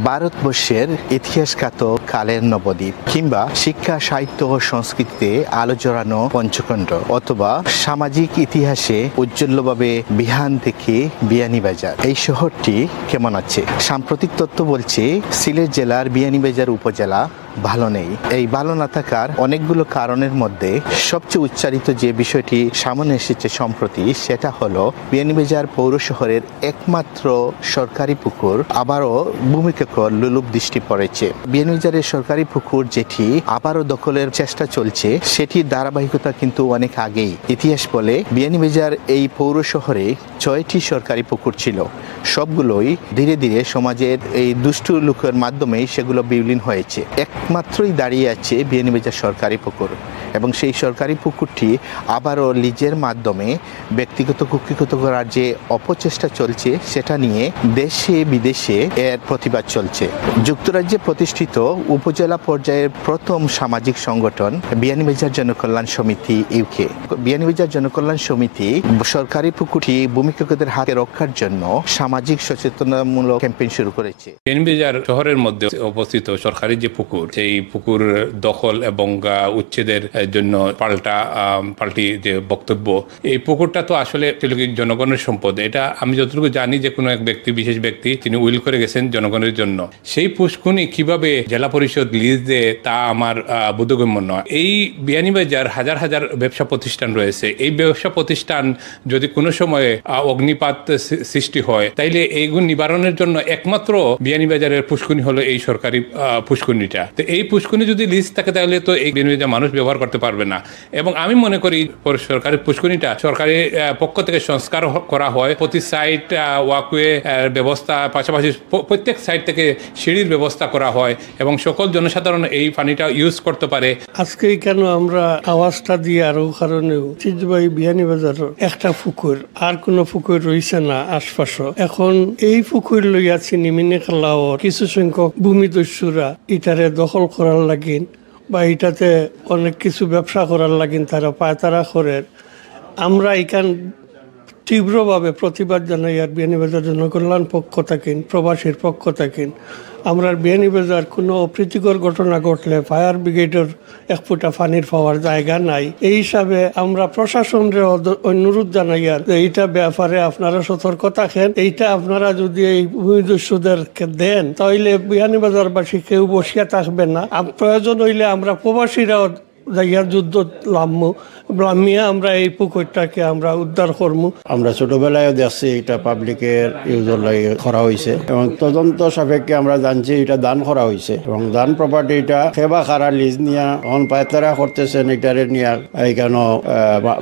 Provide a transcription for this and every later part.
ভারতবর্ষের ইতিহাসগত কালের নবদ্বীপ কিংবা শিক্ষা সাহিত্য ও সংস্কৃতিতে আলো জড়ানো পঞ্চখণ্ড অথবা সামাজিক ইতিহাসে উজ্জ্বলভাবে বিহান থেকে বিয়ানীবাজার এই শহরটি কেমন আছে? সাম্প্রতিক তথ্য বলছে সিলেট জেলার বিয়ানীবাজার উপজেলা ভালো নেই। এই ভালো না থাকার অনেকগুলো কারণের মধ্যে সবচেয়ে উচ্চারিত যে বিষয়টি সামনে এসেছে সম্প্রতি, সেটা হলো বিয়ানীবাজার পৌর শহরের একমাত্র সরকারি পুকুর আবারও ভূমিকর লোলুপ দৃষ্টি পড়েছে। বিয়ানীবাজারের সরকারি পুকুর যেটি আবারও দখলের চেষ্টা চলছে, সেটির ধারাবাহিকতা কিন্তু অনেক আগেই। ইতিহাস বলে বিয়ানীবাজার এই পৌর শহরে 6টি সরকারি পুকুর ছিল। সবগুলোই ধীরে ধীরে সমাজের এই দুষ্টু লোকের মাধ্যমেই সেগুলো বিলীন হয়েছে। একমাত্রই দাঁড়িয়ে আছে বিয়ানীবাজার সরকারি পুকুর, এবং সেই সরকারি পুকুরটি আবারও লিজের মাধ্যমে ব্যক্তিগত কুক্ষিগত করার যে অপচেষ্টা চলছে, সেটা নিয়ে দেশে বিদেশে এর প্রতিবাদ চলছে। যুক্তরাজ্যে প্রতিষ্ঠিত উপজেলা পর্যায়ের প্রথম সামাজিক সংগঠন বিয়ানীবাজার জনকল্যাণ সমিতি ইউকে, বিয়ানীবাজার জনকল্যাণ সমিতি সরকারি পুকুরটি ভূমিকদের হাতে রক্ষার জন্য সামাজিক সচেতনতামূলক ক্যাম্পেইন শুরু করেছে। বিয়ানীবাজার শহরের মধ্যে অবস্থিত সরকারি যে পুকুর, সেই পুকুর দখল এবং উচ্ছেদের জন্য পাল্টি যে বক্তব্য, এই পুকুরটা তো আসলে জনগণের সম্পদ। এটা আমি যতটুকু জানি যে কোনো এক ব্যক্তি, বিশেষ ব্যক্তি, তিনি উইল করে গেছেন জনগণের জন্য। সেই পুষ্কুনি কিভাবে জেলা পরিষদ লিজ দেয় তা আমার বোধগম্য নয়। এই বিয়ানীবাজার হাজার হাজার ব্যবসা প্রতিষ্ঠান রয়েছে। এই ব্যবসা প্রতিষ্ঠান যদি কোনো সময় অগ্নিপাত সৃষ্টি হয়, তাইলে এইগুলো নিবারণের জন্য একমাত্র বিয়ানীবাজারের পুষ্কুনি হলো এই সরকারি পুষ্কুনিটা। তো এই পুষ্কুনি যদি লিজ থাকে, তাহলে তো এই বিয়ানীবাজার মানুষ ব্যবহার করতে পারবে না। এবং আমি মনে করি সরকারি পুষ্কুনিটা সরকারি পক্ষ থেকে সংস্কার করা হয়। প্রতি সাইড ওয়াকওয়ে ব্যবস্থা, পাশাপাশি প্রত্যেক সাইড থেকে সিঁড়ির ব্যবস্থা করা হয় এবং সকল জনসাধারণ এই পানিটা ইউজ করতে পারে। আজকে কেন আমরা আওয়াজটা দিয়ে আরো কারণে ঐতিহ্যবাহী বিয়ানীবাজার একটা পুকুর, আর কোনো পুকুর রয়েছে না আশপাশে। এখন এই পুকুর লইয়া চিনিমিনি খেলাওয়ার কিছু সংখ্যক ভূমিদস্যুরা ইটারে দখল করার লাগিন বা এটাতে অনেক কিছু ব্যবসা করার লাগিন তারা পায়তারা করে। আমরা এখান তীব্রভাবে প্রতিবাদ জানাই। আর বিয়ানীবাজার জনকল্যাণ পক্ষ থাকেন, প্রবাসীর পক্ষ থাকেন, আমরা বিয়ানীবাজার কোনো অপ্রীতিকর ঘটনা ঘটলে ফায়ার ব্রিগেডের এক ফুটা পানির পাওয়ার জায়গা নাই। এই হিসাবে আমরা প্রশাসনের অনুরোধ জানাই আর এইটা ব্যাপারে আপনারা সতর্ক থাকেন। এইটা আপনারা যদি এই ভূমিদস্যুদেরকে দেন, তাহলে বিয়ানীবাজারবাসী কেউ বসিয়া থাকবেন না। প্রয়োজন হইলে আমরা প্রবাসীরাও জায়গা যুদ্ধ লামিয়ে আমরা এই পুকুরটাকে আমরা উদ্ধার করবো। আমরা ছোটবেলায় দেখছি এটা পাবলিকের ইউজের লাগে করা হয়েছে এবং তদন্ত সাপেক্ষে আমরা জানছি এটা দান করা হয়েছে এবং দান প্রপার্টি এটা সেবা খারা লিজ নিয়ে অন পায়তারা করতেছেন। এটারে নিয়ে এইখানে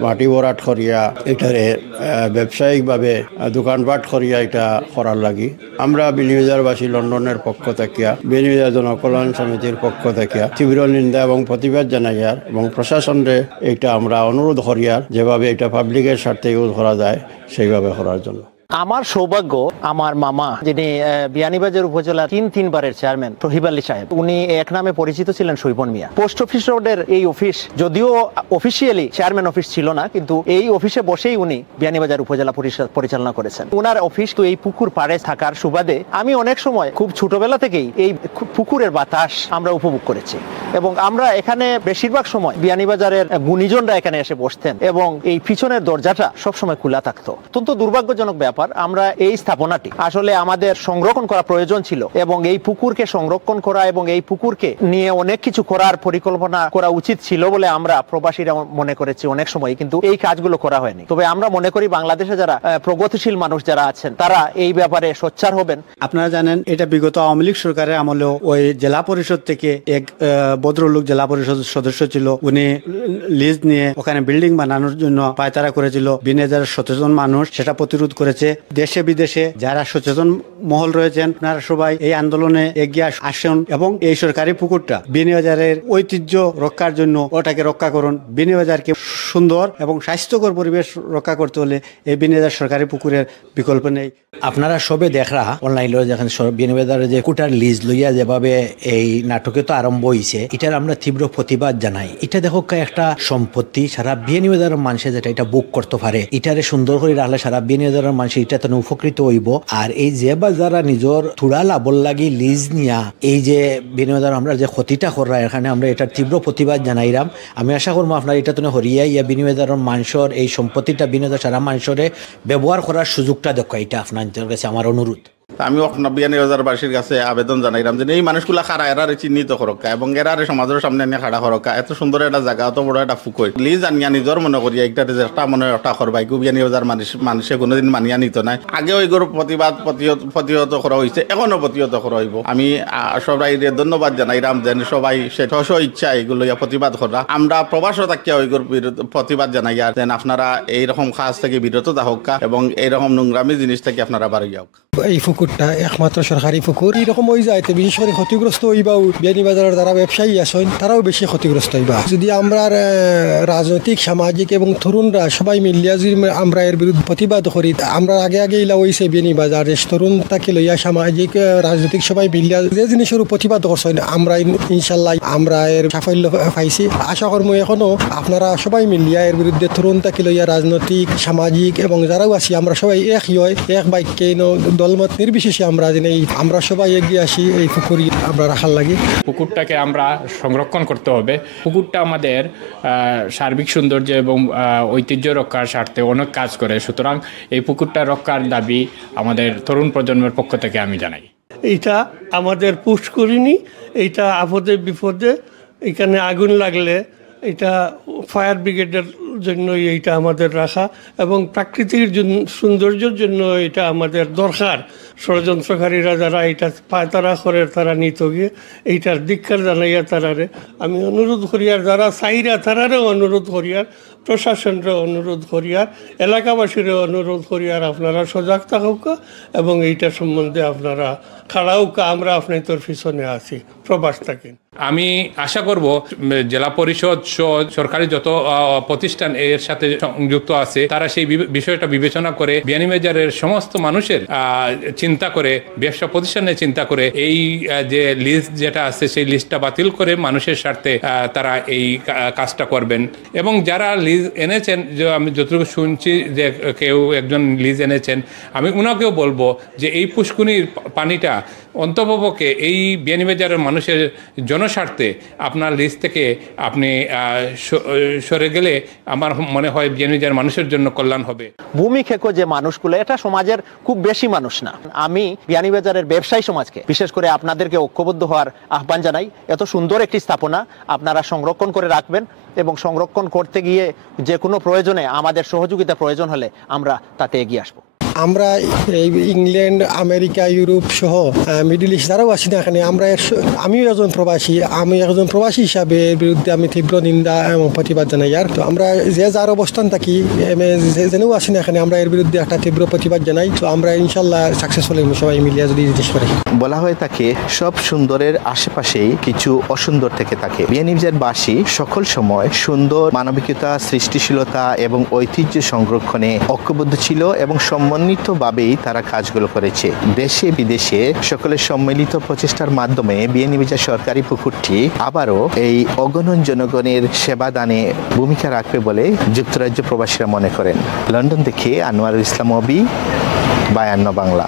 মাটি ভরাট করিয়া এটারে ব্যবসায়িকভাবে দোকানপাট করিয়া এটা করার লাগি আমরা বিয়ানীবাজারবাসী লন্ডনের পক্ষ থাকিয়া, বিয়ানীবাজার জনকল্যাণ সমিতির পক্ষ থাকিয়া তীব্র নিন্দা এবং প্রতিবাদ জানাইয়ার এবং প্রশাসনরে এটা আমরা অনুরোধ করিয়ার যেভাবে এটা পাবলিকের স্বার্থে ইউজ করা যায় সেইভাবে করার জন্য। আমার সৌভাগ্য, আমার মামা যিনি বিয়ানীবাজার উপজেলার তিনবারের চেয়ারম্যান রহিব আলী সাহেব, উনি এক নামে পরিচিত ছিলেন শৈবন মিয়া। পোস্ট অফিস রোডের এই অফিস যদিও অফিসিয়ালি চেয়ারম্যান অফিস ছিল না, কিন্তু এই অফিসে বসেই উনি বিয়ানীবাজার উপজেলা পরিষদ পরিচালনা করেছেন। ওনার অফিস তো এই পুকুর পাড়ে থাকার সুবাদে আমি অনেক সময় খুব ছোটবেলা থেকেই এই পুকুরের বাতাস আমরা উপভোগ করেছি এবং আমরা এখানে বেশিরভাগ সময় বিয়ানীবাজারের গুণীজনরা এখানে এসে বসতেন এবং এই পিছনের দরজাটা সবসময় খোলা থাকতো। অত্যন্ত দুর্ভাগ্যজনক ব্যাপার, আমরা এই স্থাপনাটি আসলে আমাদের সংরক্ষণ করা প্রয়োজন ছিল এবং এই পুকুরকে সংরক্ষণ করা এবং এই পুকুরকে নিয়ে অনেক কিছু করার পরিকল্পনা করা উচিত ছিল বলে আমরা প্রবাসীরা মনে করেছি অনেক সময়, কিন্তু এই কাজগুলো করা হয়নি। তবে আমরা মনে করি বাংলাদেশে যারা প্রগতিশীল মানুষ যারা আছেন তারা এই ব্যাপারে সোচ্চার হবেন। আপনারা জানেন এটা বিগত আওয়ামী লীগ সরকারের আমলেও ওই জেলা পরিষদ থেকে এক ভদ্রলোক জেলা পরিষদ সদস্য ছিল, উনি লিজ নিয়ে ওখানে বিল্ডিং বানানোর জন্য পায়তারা করেছিল। বিয়ানীবাজারের সচেতন মানুষ সেটা প্রতিরোধ করেছে। দেশে বিদেশে যারা সচেতন মহল রয়েছেন, আপনারা সবাই এই আন্দোলনে এগিয়ে আসুন এবং এই সরকারি পুকুরটা বিয়ানীবাজারের ঐতিহ্য রক্ষার জন্য ওটাকে রক্ষা করুন। বিয়ানীবাজারকে সুন্দর এবং স্বাস্থ্যকর পরিবেশ রক্ষা করতে হলে এই বিনিয়োগ সরকারি পুকুরের বিকল্প নেই। আপনারা সবে দেখরা অনলাইনে যেখানে বিনিয়োগের যে কুটার লিজ লইয়া যেভাবে এই নাটকে তো আরম্ভ হয়েছে, এটার আমরা তীব্র প্রতিবাদ জানাই। এটা দেখো একটা সম্পত্তি সারা বিনিয়োগের মানুষে যেটা এটা বুক করতে পারে, এটারে সুন্দর করে রাখলে সারা বিনিয়োগের মানুষ এটা তো উপকৃত হইব। আর এই যে বা যারা নিজের থুড়া লাভর লাগি লিজ নিয়া এই যে বিনিয়োগের আমরা যে ক্ষতিটা করা, এখানে আমরা এটার তীব্র প্রতিবাদ জানাইলাম। আমি আশা করবো আপনার এটা তো হরিয়া ইয়া বিনিয়োগের মানুষের এই সম্পত্তিটা বিনিয়োগের সারা মানুষের ব্যবহার করার সুযোগটা দেখো, এটা আপনার কাছে আমার অনুরোধ। আমি বিয়ানীবাজারবাসীর কাছে আবেদন জানাইলাম যে এই মানুষগুলা খারা এরারে চিহ্নিত করকা এবং এরারে সমাজের সামনে নিয়ে খাড়া করকা। এত সুন্দর একটা জায়গা, এত বড় একটা ফুকই লিজ আনিয়া নিজের মনে করি একটা চেষ্টা মনে একটা করবাই বিয়ানীবাজার মানুষে কোনোদিন মানিয়া নিত নাই। আগেও এইগুলো প্রতিবাদ প্রতিহত করা হয়েছে, এখনো প্রতিহত করা হইব। আমি সবাই ধন্যবাদ জানাইলাম যে সবাই সে ইচ্ছা এগুলো প্রতিবাদ করা। আমরা প্রবাসও থাকিয়া ওইগুলোর প্রতিবাদ জানাই আর যেন আপনারা এইরকম কাজ থেকে বিরত থাকা এবং এইরকম নোংরামি জিনিস থেকে আপনারা বাড়িয়ে যাওক। এই পুকুরটা একমাত্র সরকারি পুকুর, এরকম হয়ে যায় বিশেষ করে ক্ষতিগ্রস্ত হইবা বিয়ানীবাজারের যারা ব্যবসায়ী আছেন তারাও বেশি ক্ষতিগ্রস্ত হইবা। যদি আমরা রাজনৈতিক সামাজিক এবং তরুণরা সবাই মিলিয়া যদি আমরা এর বিরুদ্ধে প্রতিবাদ করি, আমরা আগে ইলা হয়েছে বিয়ানীবাজার তরুণ তাকে লইয়া সামাজিক রাজনৈতিক সবাই মিলিয়া যে জিনিসের প্রতিবাদ করছেন, আমরা ইনশাল্লাহ আমরা এর সাফল্য পাইছি। আশা করবো এখনো আপনারা সবাই মিলিয়া এর বিরুদ্ধে তরুণ তাকে লইয়া রাজনৈতিক সামাজিক এবং যারাও আছি আমরা সবাই এক বাইককে দলমত নির্বিশেষে আমরা সবাই এগিয়ে আসি এই পুকুরি আমরা রাখার লাগে। পুকুরটাকে আমরা সংরক্ষণ করতে হবে। পুকুরটা আমাদের সার্বিক সৌন্দর্য এবং ঐতিহ্য রক্ষার স্বার্থে অনেক কাজ করে, সুতরাং এই পুকুরটা রক্ষার দাবি আমাদের তরুণ প্রজন্মের পক্ষ থেকে আমি জানাই। এইটা আমাদের পুষ্করিণী, এইটা আপদে বিপদে এখানে আগুন লাগলে এটা ফায়ার ব্রিগেডের জন্য এইটা আমাদের রাখা এবং প্রাকৃতিক সৌন্দর্যের জন্য এটা আমাদের দরকার। ষড়যন্ত্রকারীরা যারা এটা পায়তারা করে তারা নিত গিয়ে এইটার ধিক্কার জানাইয়া তারারে আমি অনুরোধ করিয়ার, যারা চাইরা তারারেও অনুরোধ করিয়ার, প্রশাসনরেও অনুরোধ করিয়ার, এলাকাবাসীরও অনুরোধ করিয়ার আপনারা সজাগ থাকুক এবং এইটা সম্বন্ধে আপনারা খাড়াউকা। আমরা আপনার পিছনে আছি, প্রবাস থাকেন। আমি আশা করব জেলা পরিষদ সরকারি যত প্রতিষ্ঠান এর সাথে সংযুক্ত আছে তারা সেই বিষয়টা বিবেচনা করে বিয়ানীবাজারের সমস্ত মানুষের চিন্তা করে, ব্যবসা প্রতিষ্ঠানের চিন্তা করে এই যে লিস্ট যেটা আছে সেই লিস্টটা বাতিল করে মানুষের স্বার্থে তারা এই কাজটা করবেন। এবং যারা লিজ এনেছেন, যে আমি যতটুকু শুনছি যে কেউ একজন লিজ এনেছেন, আমি ওনাকেও বলবো যে এই পুষ্কুনির পানিটা অন্তপক্ষে এই বিয়ানীবাজারের মানুষের জনস্বার্থে আপনার লিস্ট থেকে আপনি সরে গেলে আমার মনে হয় বিয়ানীবাজারের মানুষের জন্য কল্যাণ হবে। ভূমি খেকো যে মানুষগুলো, এটা সমাজের খুব বেশি মানুষ না। আমি বিয়ানীবাজারের ব্যবসায়ী সমাজকে বিশেষ করে আপনাদেরকে ঐক্যবদ্ধ হওয়ার আহ্বান জানাই। এত সুন্দর একটি স্থাপনা আপনারা সংরক্ষণ করে রাখবেন এবং সংরক্ষণ করতে গিয়ে যে কোনো প্রয়োজনে আমাদের সহযোগিতা প্রয়োজন হলে আমরা তাতে এগিয়ে আসবো। আমরা এই ইংল্যান্ড, আমেরিকা, ইউরোপ সহ মিডল ইস্ট যারাও আছি না এখানে, আমিও একজন প্রবাসী হিসাবে এর বিরুদ্ধে আমি তীব্র নিন্দা এবং প্রতিবাদ জানাই। আর তো আমরা যে যার অবস্থান থাকি যেন আছি না এখানে, আমরা এর বিরুদ্ধে একটা তীব্র প্রতিবাদ জানাই। তো আমরা ইনশাল্লাহ সাকসেসফুল হইব সবাই মিলিয়ে যদি জিনিস করি। বলা হয়ে থাকে সব সুন্দরের আশেপাশেই কিছু অসুন্দর থেকে থাকে। বিয়ানীবাজারবাসী সকল সময় সুন্দর, মানবিকতা, সৃষ্টিশীলতা এবং ঐতিহ্য সংরক্ষণে ঐক্যবদ্ধ ছিল এবং সমন্বিতভাবেই তারা কাজগুলো করেছে। দেশে বিদেশে সকলের সম্মিলিত প্রচেষ্টার মাধ্যমে বিয়ানীবাজার সরকারি পুকুরটি আবারও এই অগণন জনগণের সেবা দানে ভূমিকা রাখবে বলে যুক্তরাজ্য প্রবাসীরা মনে করেন। লন্ডন থেকে আনোয়ারুল ইসলাম অবি, বায়ান্ন বাংলা।